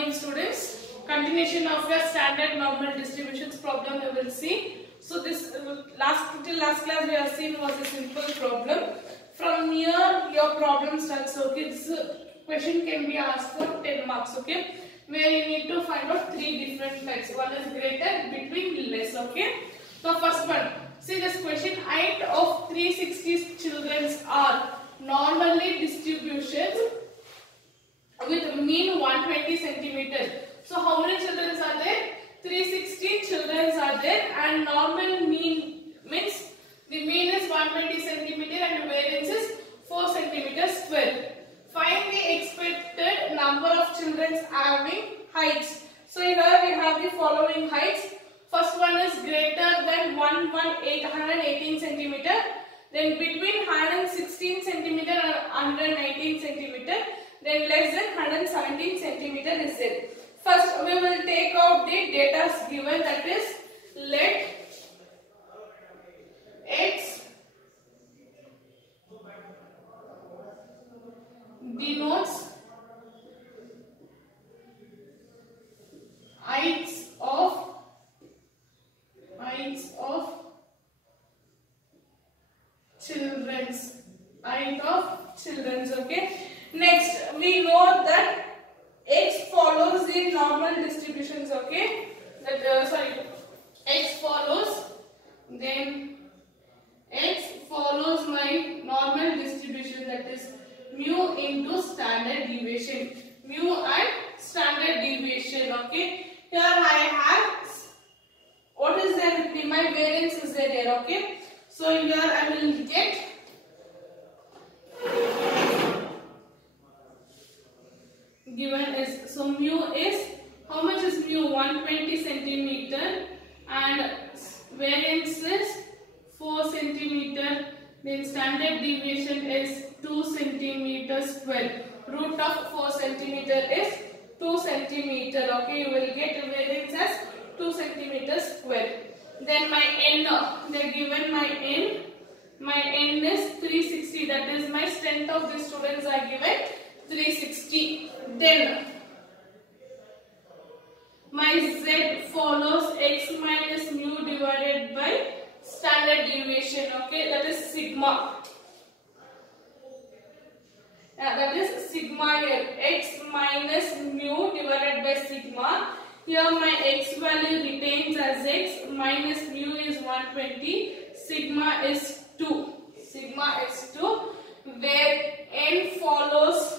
morning students. Continuation of your standard normal distributions problem we will see. So this last class we have seen was a simple problem. From here your problem starts. Okay, this question can be asked for 10 marks. Okay, where you need to find out three different facts. One is greater, between, less. Okay. So first one, see this question. Height of 360 children are normally distributions with mean 120 centimeters. So how many children are there? 360 children are there, and normal mean means the mean is 120 centimeter and variance is 4 centimeters square. Find the expected number of children having heights. So here we have the following heights. First one is greater than 118 centimeter. Then between 116 centimeter and 119 centimeter. Then less than 117 centimeter is there. First we will take out the data given, that is let x denotes heights of children's. Okay. Next we know that x follows the normal distributions. Okay. X follows, then x follows my normal distribution, that is mu into standard deviation. Mu and standard deviation. Okay. Here I have what is there with me? My variance is there here. Okay. So here I will get given is, so mu is, how much is mu? 120 centimeter and variance is 4 centimeter. Then standard deviation is 2 centimeter square. Root of 4 centimeter is 2 centimeter. Okay, you will get variance as 2 centimeter square. Then my n, they given my n. My n is 360. That is my strength of the students are given 360. Then my z follows x minus mu divided by standard deviation. Okay, that is sigma. That is sigma here. X minus mu divided by sigma. Here my x value retains as x, minus mu is 120, sigma is 2. Sigma is 2. Where n follows,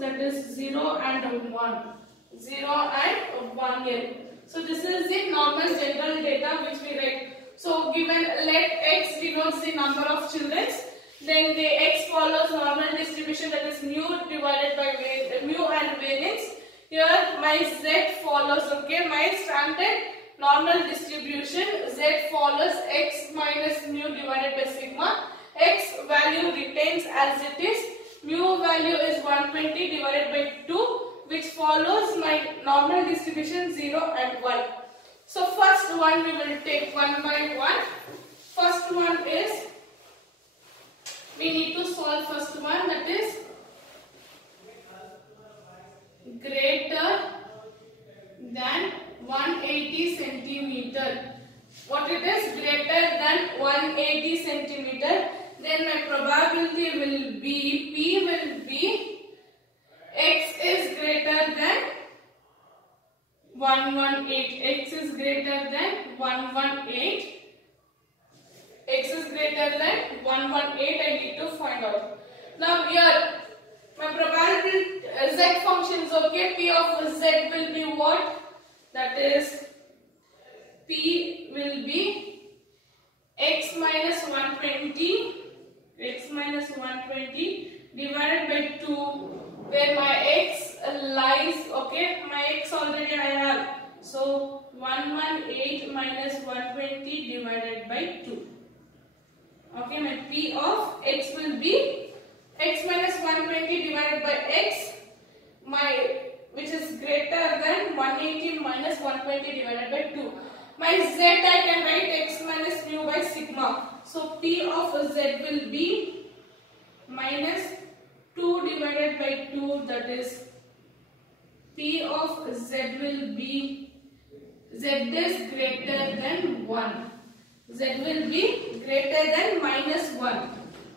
that is 0 and 1. 0 and 1 here. So this is the normal general data which we write. So given let x denotes the number of children, then the x follows normal distribution, that is mu divided by mu and variance. Here my z follows, okay, my standard normal distribution, z follows x minus mu divided by sigma. X value retains as it is. Mu value is 120 divided by 2, which follows my normal distribution 0 and 1. So first one we will take one by one. First one is, we need to solve first one, that is greater than 180 centimeter. What it is? Greater than 180 centimeter. Then my probability will be, P will be, x is greater than 118. X is greater than 118. X is greater than 118. I need to find out. Now here my probability z functions. Okay, P of z will be what? That is P will be x minus 120. X minus 120 divided by 2, where my x lies. Okay, my x already I have. So 118 minus 120 divided by 2. Okay, my P of x will be x minus 120 divided by x, which is greater than 180 minus 120 divided by 2. My z I can write x minus mu by sigma. So P of z will be minus 2 divided divided by 2, that is P of Z will be, Z is greater than 1. Z will be greater than minus 1.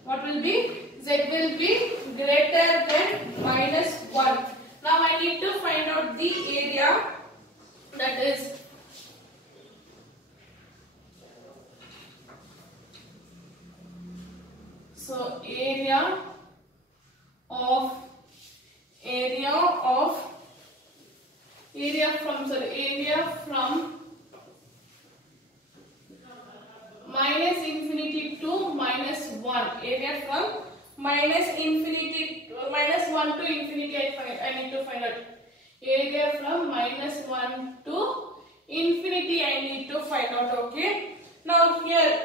What will be? Z will be greater than minus 1. Now I need to find out the area, that is so area from minus infinity to minus 1. Area from minus 1 to infinity I need to find out. Area from minus 1 to infinity I need to find out, okay. Now here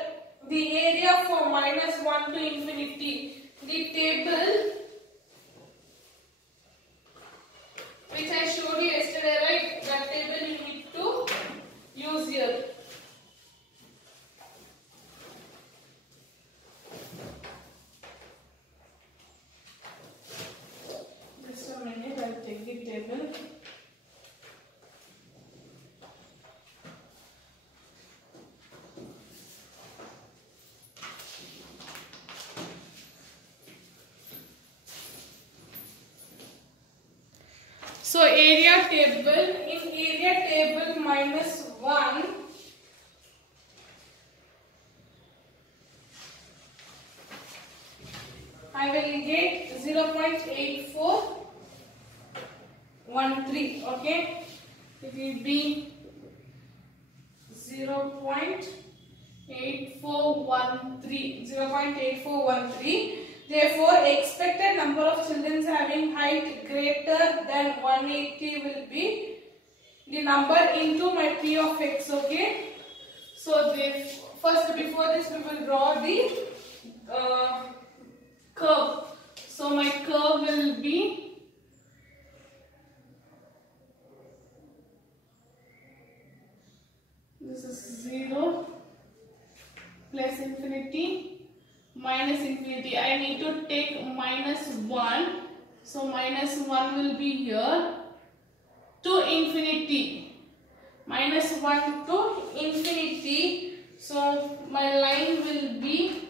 the area for minus 1 to infinity, the table which I showed you yesterday, right? That table you need to use here. Just a minute, I'll take the table. So area table, in area table minus 1, I will get 0.8413, okay. It will be 0.8413. Therefore, expected number of children having height greater than 180 will be the number into my P of X, okay. So, first before this we will draw the curve. So, my curve will be this is 0 plus infinity minus infinity. I need to take minus 1. So minus 1 will be here to infinity. Minus 1 to infinity. So my line will be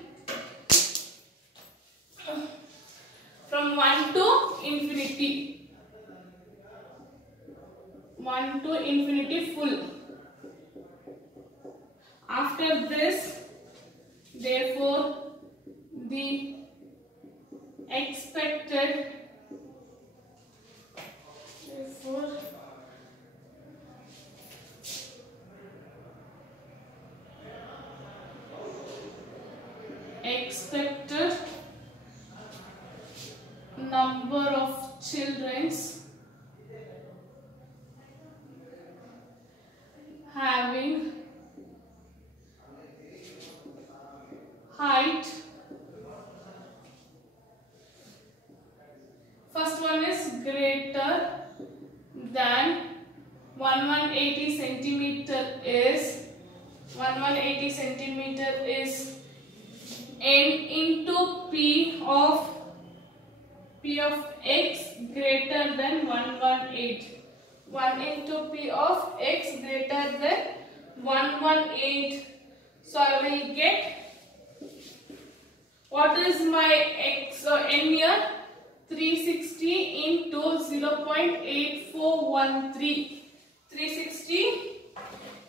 from 1 to infinity. 1 to infinity full. After this, therefore, the expected number of children having height, first one is greater than 1180 centimeter is n into P of X greater than 118. 1 into P of X greater than 118. So I will get, what is my X or N here? 360 into 0.8413. 360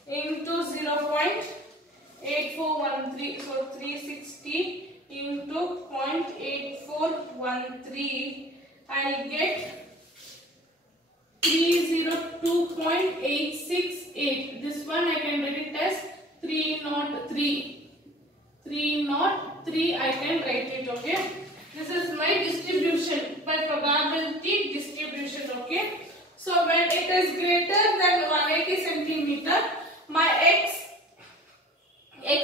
into 0.8413. So 360 into 0.8413. I'll get 302.868. This one I can write it as 303. 303 I can write it, okay. This is my distribution, my probability distribution, okay. So when it is greater than 180 centimeter, my X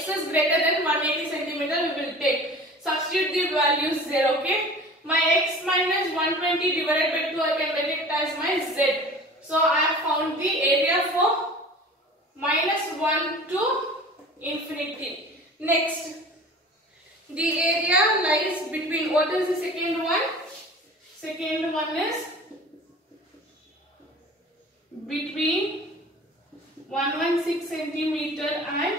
is greater than 180 centimeter, we will take. Substitute the values there, okay. My X minus 120 divided by 2, I can write it as my Z. So I have found the area for minus 1 to infinity. Next, the area lies between, what is the second one? Second one is between 116 centimeter and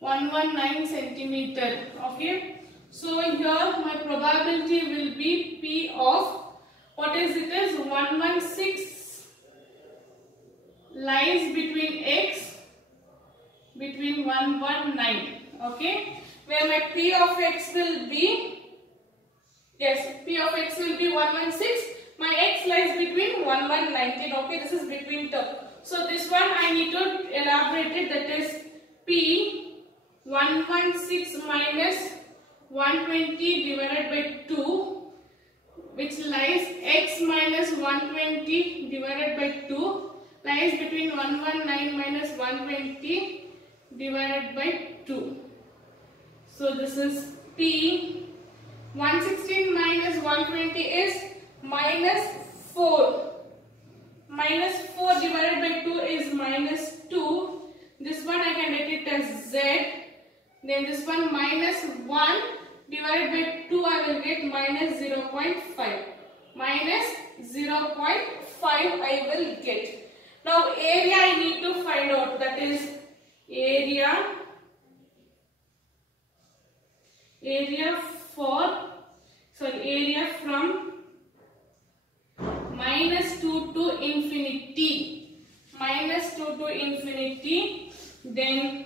119 centimeter. Okay, so here my probability will be P of what is it is 116 lies between X between 119. Okay, where my P of X will be, yes, P of X will be 116. My X lies between 119. Okay, this is between term. So this one I need to elaborate it. That is P 116 minus 120 divided by 2, which lies X minus 120 divided by 2 lies between 119 minus 120 divided by 2. So this is P 116 minus 120 is minus 4. Minus 4 divided by 2 is minus 2. This one I can write it as Z. Then this one minus 1 divided by 2 I will get minus 0.5. Minus 0.5 I will get. Now area I need to find out. That is area from minus 2 to infinity. Minus 2 to infinity. Then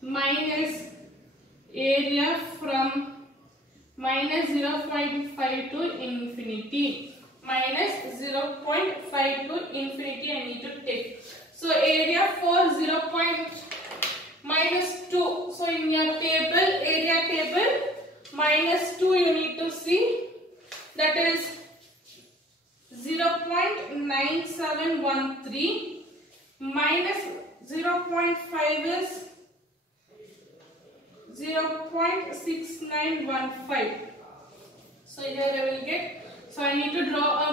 minus area from minus 0.5 to infinity. Minus 0.5 to infinity I need to take. So area for minus 2. So in your table, area table, minus 2 you need to see. That is 0.9713 minus 0.5 is 0.6915. So here I will get. So I need to draw a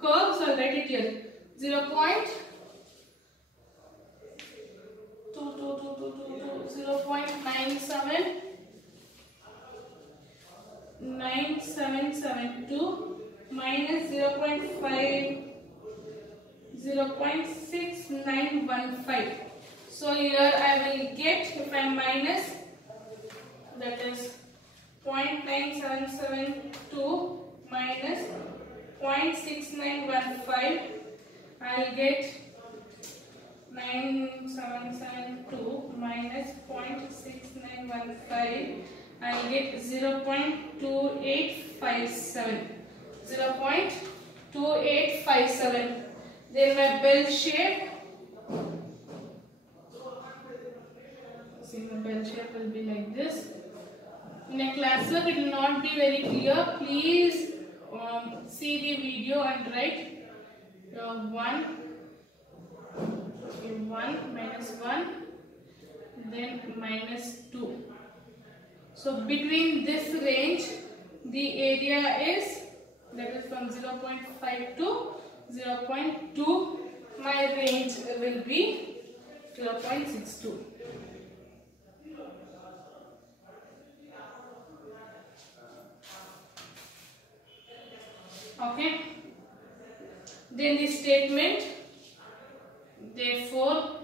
curve. So I'll write it here. 0.972 minus 0.6915. So here I will get, if I minus, that is 0.9772 minus 0.6915, I will get 9772 minus 0.6915, I will get 0.2857. 0.2857. Then my bell shape. See, my bell shape will be like this. In a classwork, it will not be very clear. Please see the video and write 1 minus 1, then minus 2. So between this range, the area is, that is from 0.5 to 0.2. My range will be 0.62. Okay. Then the statement, therefore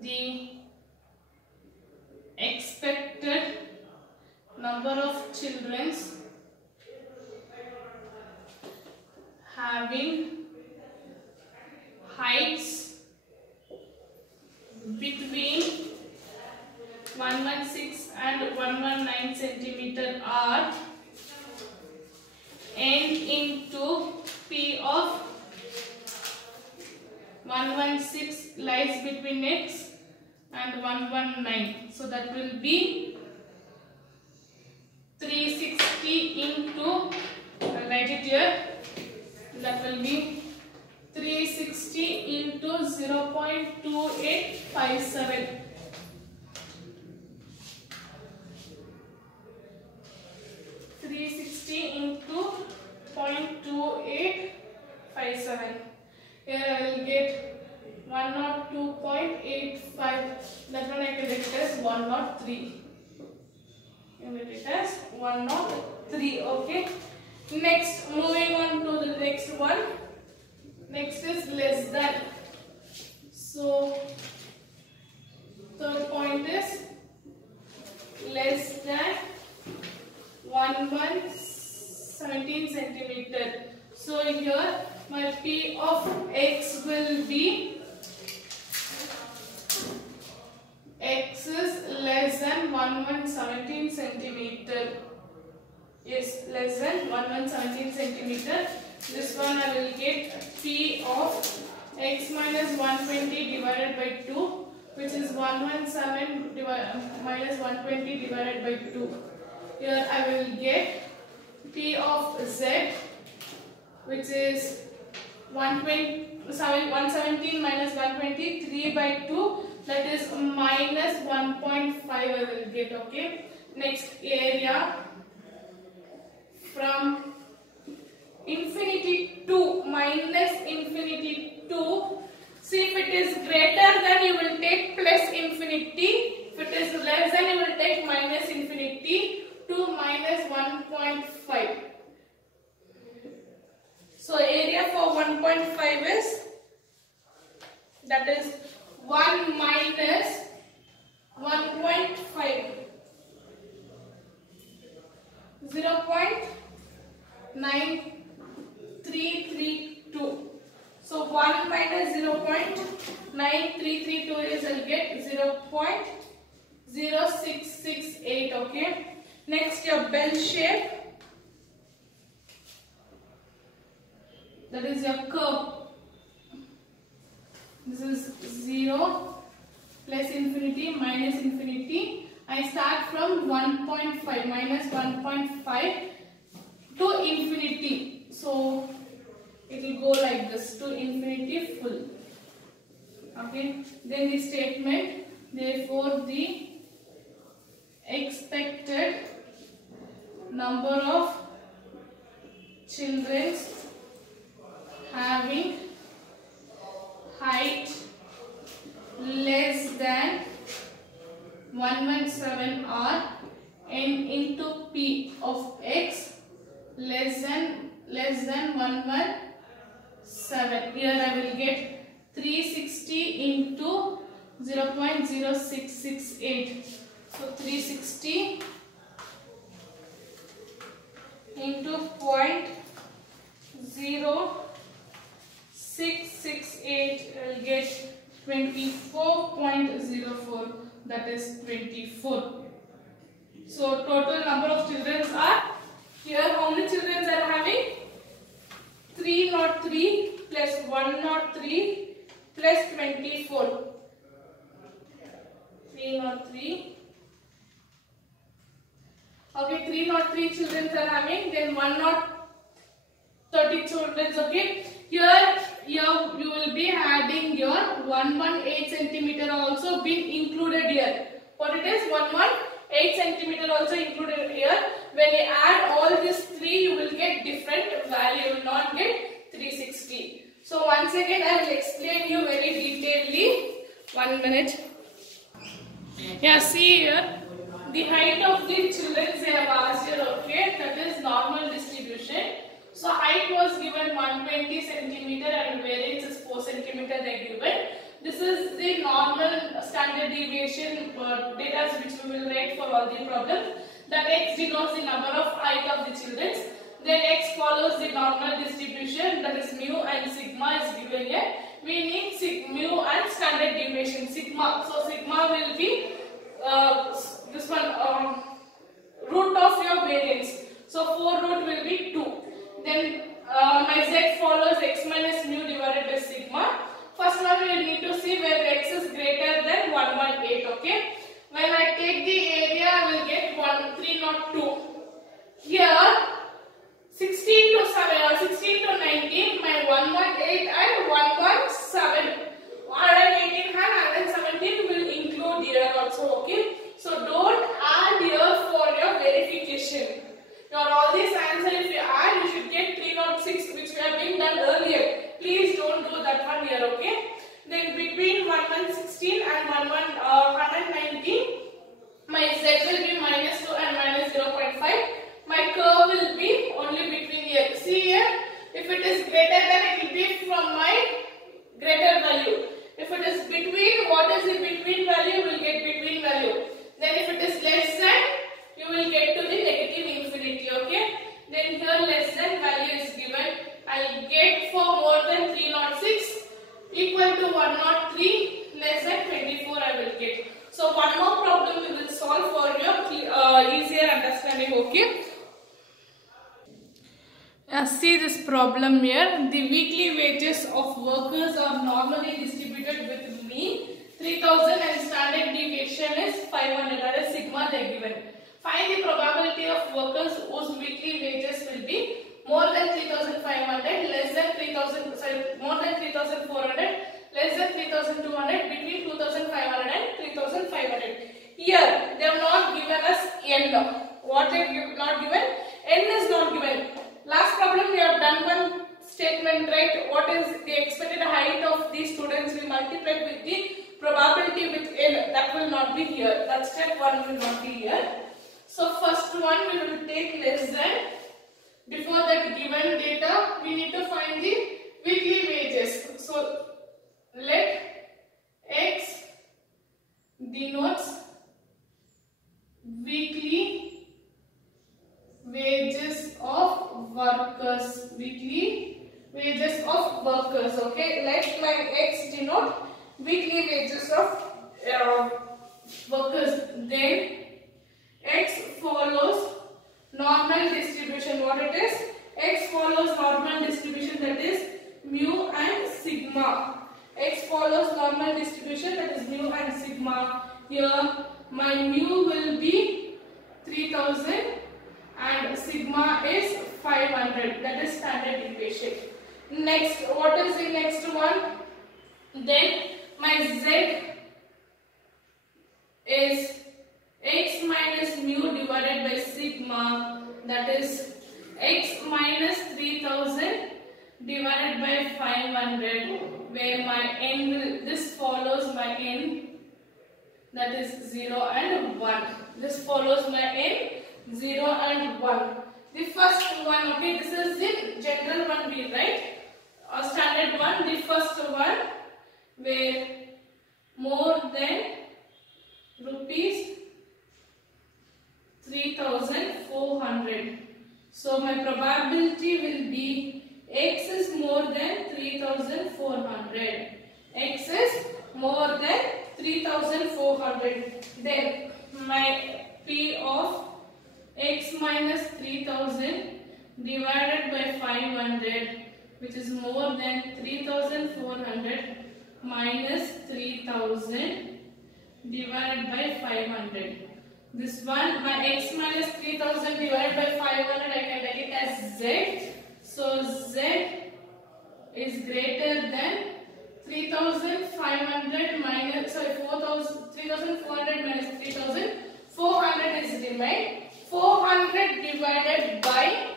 the expected number of children having heights between 116 and 119 centimeter are n into P of 116 lies between X and 119. So that will be 360 into, I'll write it here, that will be 360 into 0.2857. Into 0.2857. Here I will get 102.85. That one I can write it as 103. I will write it as 103. Okay. Next, moving on next one. Next is less than. So third point is less than 117 centimeter. So here my P of x will be x is less than 117 centimeter. Yes, less than 117 centimeter. This one I will get P of x minus 120 divided by 2, which is 117 minus 120 divided by 2. Here I will get P of z, which is 117 minus 120, 3 by 2, that is minus 1.5 I will get. Okay. Next, area from infinity to minus infinity to. See, if it is greater than, you will take plus infinity. If it is less than, you will take minus infinity to minus 1.5. So area for 1.5 is, that is 1 minus 1.5, 0.9332. So 1 minus 0.9332 is, I'll get 0.0668. Okay. Next, your bell shape. That is your curve. This is 0, plus infinity, minus infinity. I start from 1.5, minus 1.5 to infinity. So it will go like this, to infinity full. Okay. Then the statement, therefore the expected number of children having height less than 117 are n into P of x less than 117. Here I will get 360 into 0.0668. So 360 into 0.0668, I will get 24.04, that is 24. So total number of children are, here how many children are having? 303 plus 103 plus 24. 303. Okay, 303 children are having, then 130 children. Okay, here you will be adding your 118 centimeter also been included here. What it is? 118 centimeter also included here. When you add all these three, you will get different value. You will not get 360. So once again, I will explain you very detailedly. 1 minute. Yeah, see here. The height of the children they have asked here, okay, that is normal distribution. So height was given 120 centimeter and variance is 4 centimeter they given. This is the normal standard deviation data which we will write for all the problems. That x denotes the number of height of the children. Then x follows the normal distribution, that is mu and sigma is given here. We need mu and standard deviation sigma. So sigma will be this one root of your variance. So 4 root will be 2. Then my z follows x minus mu divided by sigma. First one we will need to see where x is greater than 118. Okay. When I take the area, I will get 302. Here 16 to 19, my 118 and 117. 118 and 117 will include here also. Okay. So don't add here for your verification. Your all these answer if you add, you should get 306, which we have been done earlier. Please don't do that one here. Okay. Then between 1116 and 119, my z will be minus 2 and minus 0.5. My curve will be only between here. See here, if it is from my greater value. If it is between, what is the between value? You will get between value. Then if it is less than, you will get to the negative infinity. Okay. Then here less than value is given. I'll get for more than 306 equal to 103, less than 24 I will get. So one more problem we will solve for your easier understanding. Okay. See this problem here. The weekly wages of workers are normally distributed with mean 3000 and standard deviation is 500. That is sigma they are given. Find the probability of workers whose weekly wages will be more than 3500, less than 3000, sorry, more than 3400, less than 3200, between 2500 and 3500. Here they have not given us n. What they have not given? N is not given. Last problem we have done one statement, right? What is the expected height of these students? We multiplied with the probability with n. That will not be here. That step 1 will not be here. So first one we will take less than. Before that given data, we need to find the weekly wages. So let X denotes weekly wages of workers. Weekly wages of workers. Okay, let my X denote weekly wages of workers. Then X follows normal distribution. What it is? X follows normal distribution, that is mu and sigma. X follows normal distribution, that is mu and sigma. Here my mu will be 3000 and sigma is 500. That is standard deviation. Next, what is the next one? Then my Z is X minus mu divided by sigma, that is X minus 3000 divided by 500, where my n will, this follows my n, that is 0 and 1. This follows my n, 0 and 1. The first one, okay, this is the general one we write, or standard one. The first one where more than rupees 3400. So my probability will be X is more than 3400. X is more than 3400. Then my P of X minus 3000 divided by 500, which is more than 3400 minus 3000 divided by 500. This one, my X minus 3000 divided by 500, I can write it as Z. So Z is greater than 3500 minus, sorry, 3400 minus 3000. 400 is remain. 400 divided by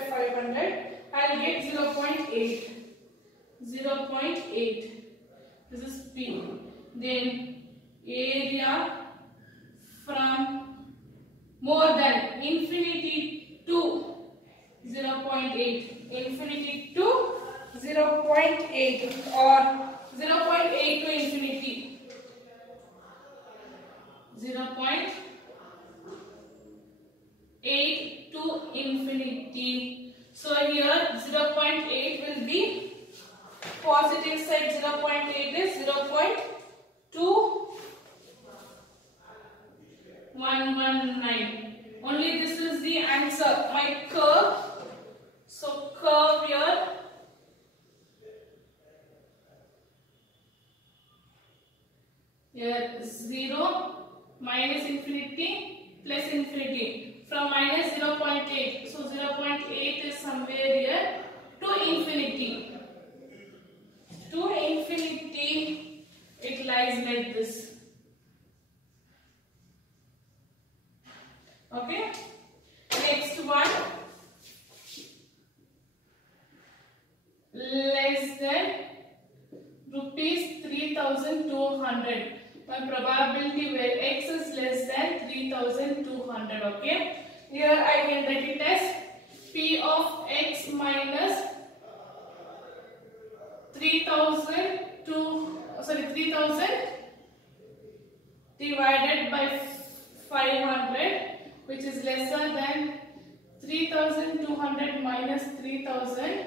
500, I'll get 0.8. 0.8. This is P. Then area from more than infinity to 0.8, infinity to 0.8 or 0.8 to infinity, 0.8 to infinity. So here 0.8 will be positive side, 0.8 is 0.2119. Only this is the answer. My curve. So curve here. Here 0 minus infinity plus infinity. From minus 0.8. So 0.8 is somewhere here to infinity. To infinity it lies like this. Okay. Next one. Less than rupees 3200. My probability where X is less than 3200. Okay. Here I can write it as P of X minus 3200 minus 3000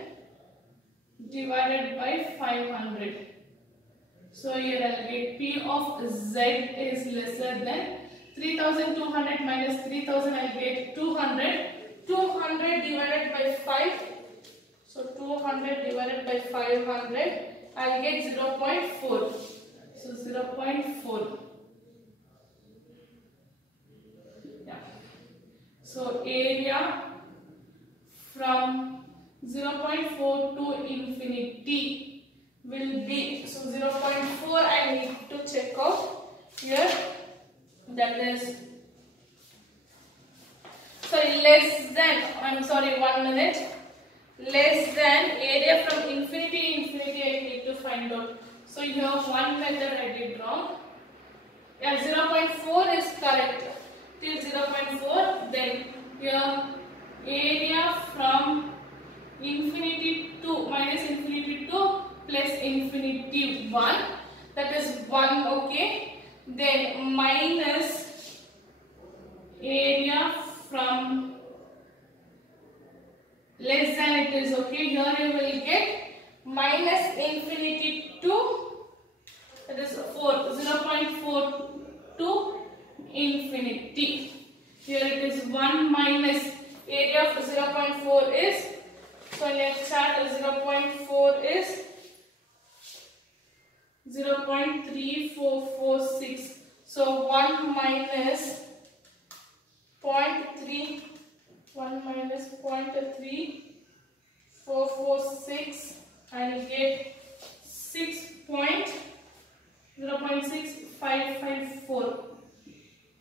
divided by 500. So here I'll get P of Z is lesser than 3200 minus 3000. I'll get 200. 200 divided by 5. So 200 divided by 500. I'll get 0.4. So 0.4. Yeah. So area from 0.4 to infinity will be, so 0.4 I need to check out here, that is, sorry, less than, I'm sorry, 1 minute, less than area from infinity I need to find out. So here one method I did wrong. Yeah, 0.4 is correct till 0.4. Then here area from infinity to minus infinity to plus infinity 1, that is 1, okay. Then minus area from less than it is, okay. Here you will get minus infinity to, that is 4, 0.4 to infinity. Here it is 1 minus area of 0.4 is, so next chart 0.4 is 0.3446. So 1 minus 0.3, 1 minus 0.3446, I will get 0.6554.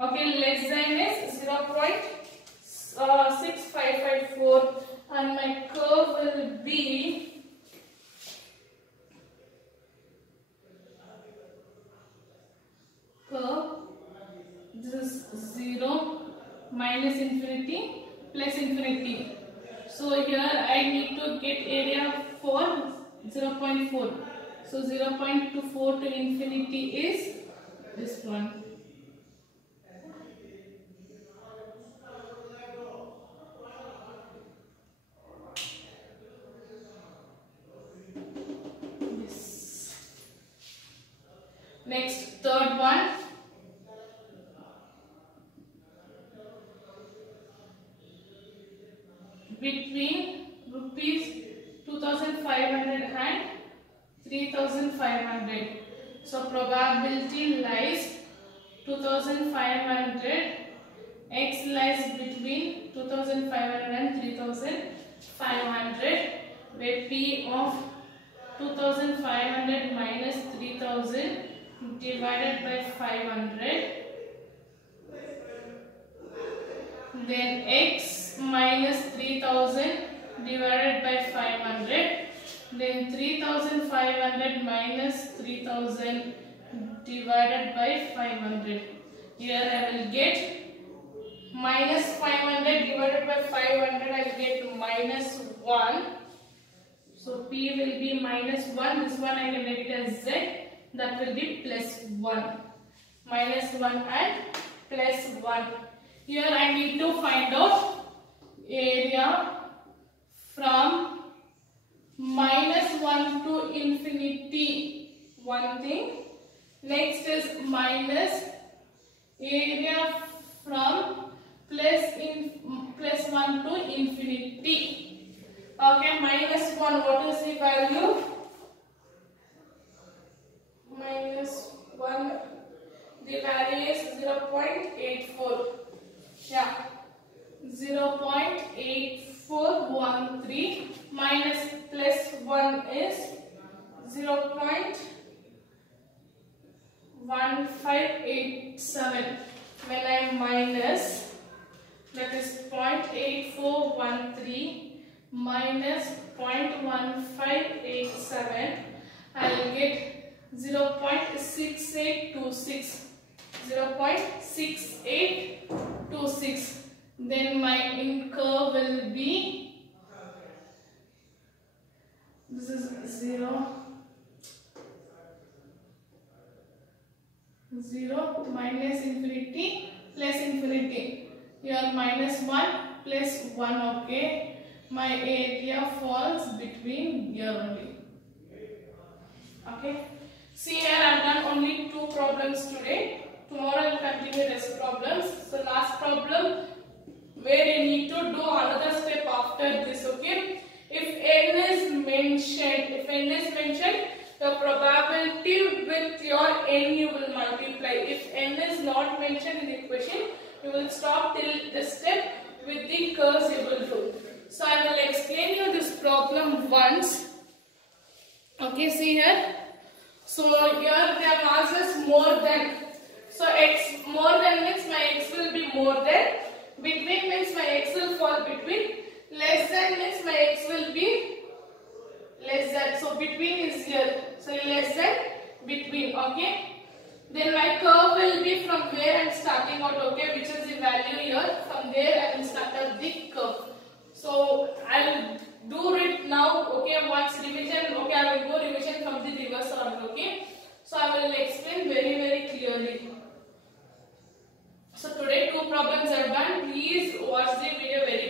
Okay, less than is 0.6554, and my curve will be this is 0 minus infinity plus infinity. So here I need to get area for 0.4. So 0.24 to infinity is this one. Next, third one. Between rupees 2500 and 3500. So probability lies 2500, x lies between 2500 and 3500, where P of 2500 minus 3000 divided by 500, then x minus 3000 divided by 500, then 3500 minus 3000 divided by 500. Here I will get minus 500 divided by 500, I will get minus 1. So P will be minus 1, this one I can write as Z, that will be plus 1. Minus 1 and plus 1. Here I need to find out area from minus 1 to infinity, one thing. Next is minus area from plus 1 to infinity. Okay, minus 1, what is the value? Minus 1, the value is 0.84. Yeah, 0.8413 minus plus 1 is 0.1587. When I minus, that is 0.8413 minus 0.1587, I will get 0.6826. 0.6826. Then my curve will be, this is 0 minus infinity plus infinity. Here minus 1 plus 1. Okay, my area falls between here only. Okay, see here I have done only 2 problems today. Tomorrow I will continue rest problems. So last problem where you need to do another step after this. Okay, if n is mentioned, the probability with your n you will multiply. If n is not mentioned in the equation, you will stop till this step. With the curves you will do. So I will explain you this problem once. Okay, see here. So here they have asked us more than. So x more than means my x will be more than. Between means my x will fall between. Less than means my x will be less than. So between is here. So less than, between. Okay. Then my curve will be from where I am starting out. Okay, which is the value here. From there I will start out the curve. So I will do it now. Okay, once revision. Okay, I will go revision from the reverse order. Okay. So I will explain very clearly. So today 2 problems are done. Please watch the video very